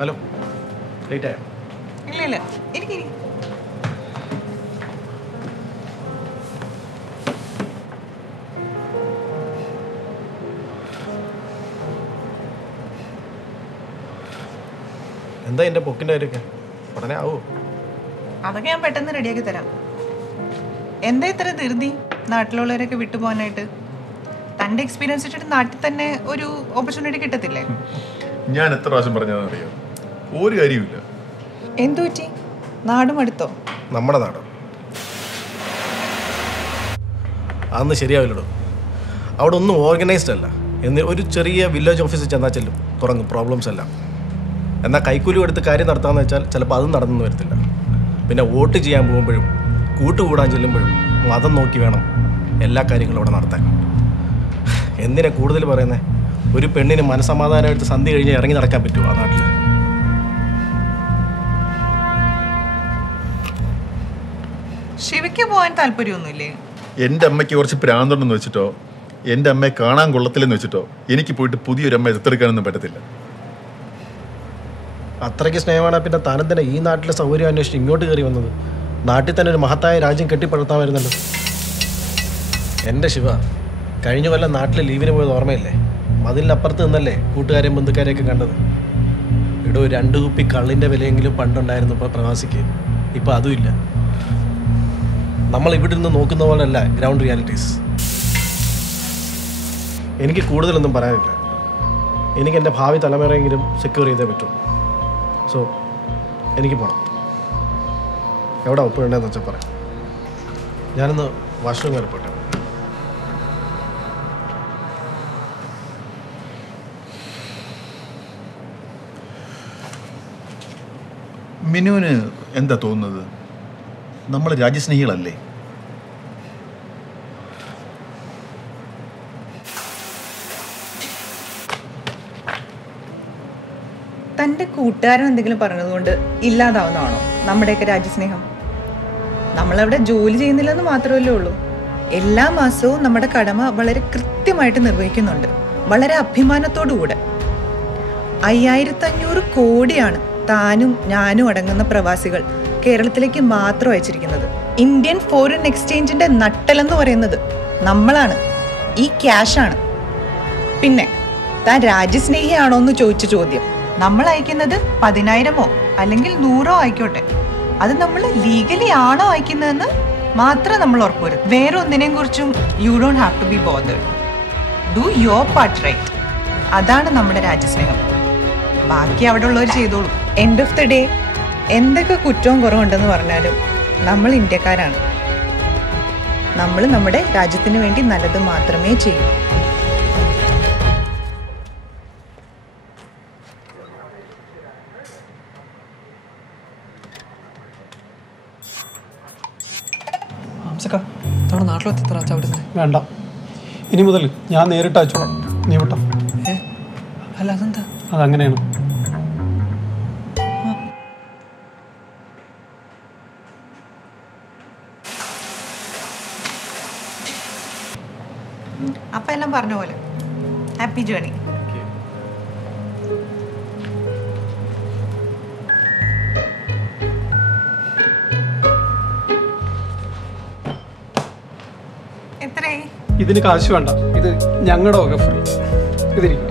Hello, late ആയോ? ഇല്ല എനിക്ക് എന്താ എൻ്റെ പൊക്കിൻ്റെ കാര്യമൊക്കെ ഉടനെ ആവോ? അതൊക്കെ ഞാൻ പെട്ടെന്ന് റെഡിയാക്കി തരാം. എന്താ ഇത്ര ധൃതി നാട്ടിലുള്ളവരൊക്കെ വിട്ടുപോകാനായിട്ട്? തൻ്റെ എക്സ്പീരിയൻസ് വെച്ചിട്ട് നാട്ടിൽ തന്നെ ഒരു ഓപ്പർച്യൂണിറ്റി കിട്ടത്തില്ലേ? ഞാൻ എത്ര പ്രാവശ്യം പറഞ്ഞതെന്നറിയോ, ഒരു കാര്യമില്ല. എന്തു പറ്റി? നാടും അടുത്തോ? നമ്മുടെ നാടോ? അതൊന്നും ശരിയാവില്ലടോ. അവിടെ ഒന്നും ഓർഗനൈസ്ഡ് അല്ല. ഒരു ചെറിയ വില്ലേജ് ഓഫീസിൽ ചെന്നാൽ ചെല്ലും, തുടങ്ങും പ്രോബ്ലംസ് എല്ലാം. എന്നാൽ കൈക്കൂലി എടുത്ത് കാര്യം നടത്താമെന്ന് വെച്ചാൽ ചിലപ്പോൾ അതും നടന്നു വരത്തില്ല. പിന്നെ വോട്ട് ചെയ്യാൻ പോകുമ്പോഴും കൂട്ടുകൂടാൻ ചെല്ലുമ്പോഴും മതം നോക്കി വേണം എല്ലാ കാര്യങ്ങളും അവിടെ നടത്താൻ. എന്തിനാ കൂടുതൽ പറയുന്നത്? ഒരു പെണ്ണിന് മനസ്സമാധാനമായിട്ട് സന്ധി കഴിഞ്ഞ് ഇറങ്ങി നടക്കാൻ പറ്റുമോ ആ നാട്ടിൽ? ശിവയ്ക്ക് പോകാൻ താല്പര്യമൊന്നുമില്ലേ? എൻ്റെ അമ്മയ്ക്ക് കുറച്ച് പ്രാന്തുണ്ടെന്ന് വെച്ചിട്ടോ, എൻ്റെ അമ്മയെ കാണാൻ കൊള്ളത്തില്ലെന്ന് വെച്ചിട്ടോ എനിക്ക് പോയിട്ട് പുതിയൊരു അമ്മയെ ദത്തെടുക്കാനൊന്നും പറ്റത്തില്ല. അത്രയ്ക്ക് സ്നേഹമാണ് പിന്നെ താനെന്തിനാ ഈ നാട്ടിലെ സൗകര്യം അന്വേഷിച്ച് ഇങ്ങോട്ട് കയറി വന്നത്? നാട്ടിൽ തന്നെ ഒരു മഹത്തായ രാജ്യം കെട്ടിപ്പടുത്താമായിരുന്നല്ലോ. എൻ്റെ ശിവ, കഴിഞ്ഞ കൊല്ലം നാട്ടിൽ ലീവിന് പോയത് ഓർമ്മയില്ലേ? മതിലിനപ്പുറത്ത് നിന്നല്ലേ കൂട്ടുകാരെയും ബന്ധുക്കാരെയൊക്കെ കണ്ടത്. ഇവിടെ 2 കുപ്പി കള്ളിൻ്റെ വിലയെങ്കിലും പണ്ടുണ്ടായിരുന്നു ഇപ്പോൾ പ്രവാസിക്ക്. ഇപ്പം അതുമില്ല. നമ്മൾ ഇവിടെ നിന്ന് നോക്കുന്ന പോലെയല്ല ഗ്രൗണ്ട് റിയാലിറ്റീസ്. എനിക്ക് കൂടുതലൊന്നും പറയാനില്ല. എനിക്ക് എൻ്റെ ഭാവി തലമുറയെങ്കിലും സെക്യൂർ ചെയ്തേ പറ്റുള്ളൂ. സോ എനിക്ക് പോകണം. എവിടെ ഒപ്പിടേണ്ടതെന്ന് വെച്ചാൽ പറയാം. ഞാനൊന്ന് വാഷ്റൂം വരെ പോട്ടെ. മിനുവിന് എന്താ തോന്നുന്നത്? നമ്മൾ രാജ്യസ്നേഹികളല്ലേ? തൻ്റെ കൂട്ടുകാരൻ എന്തെങ്കിലും പറഞ്ഞതുകൊണ്ട് ഇല്ലാതാവുന്നതാണോ നമ്മുടെയൊക്കെ രാജ്യസ്നേഹം? നമ്മളവിടെ ജോലി ചെയ്യുന്നില്ലെന്ന് മാത്രമല്ലേ ഉള്ളൂ. എല്ലാ മാസവും നമ്മുടെ കടമ വളരെ കൃത്യമായിട്ട് നിർവഹിക്കുന്നുണ്ട്, വളരെ അഭിമാനത്തോടുകൂടെ. 5500 കോടിയാണ് താനും ഞാനും അടങ്ങുന്ന പ്രവാസികൾ കേരളത്തിലേക്ക് മാത്രം അയച്ചിരിക്കുന്നത്. ഇന്ത്യൻ ഫോറിൻ എക്സ്ചേഞ്ചിന്റെ നട്ടെല്ലെന്ന് പറയുന്നത് നമ്മളാണ്, ഈ ക്യാഷാണ്. പിന്നെ താൻ രാജ്യസ്നേഹിയാണോ എന്ന് ചോദിച്ച ചോദ്യം, നമ്മൾ അയക്കുന്നത് 10,000 അല്ലെങ്കിൽ 100 ആയിക്കോട്ടെ, അത് നമ്മൾ ലീഗലി ആണോ അയക്കുന്നതെന്ന് മാത്രം നമ്മൾ ഉറപ്പുവരും. വേറെ ഒന്നിനെയും കുറിച്ചും you don't have to be bothered. Do your part right. അതാണ് നമ്മുടെ രാജ്യസ്നേഹം. ബാക്കി അവിടെ ഉള്ളവർ ചെയ്തോളൂ. എൻഡ് ഓഫ് ദി ഡേ എന്തൊക്കെ കുറ്റവും കുറവുണ്ടെന്ന് പറഞ്ഞാലും നമ്മൾ ഇന്ത്യക്കാരാണ്. നമ്മൾ നമ്മുടെ രാജ്യത്തിന് വേണ്ടി നല്ലത് മാത്രമേ ചെയ്യൂ. വേണ്ട, ഇനി മുതൽ ഞാൻ നേരിട്ട് അയച്ചോളാം. നീ വിട്ടോ? അല്ല, അതെന്താ? അതങ്ങനെയാണ്. അപ്പൊ എല്ലാം പറഞ്ഞ പോലെ ഹാപ്പി ജേർണി. ഇതിന് കാശ് വേണ്ട, ഇത് ഞങ്ങളുടെ വക ഫ്രീ. ഇതിരിക്കും.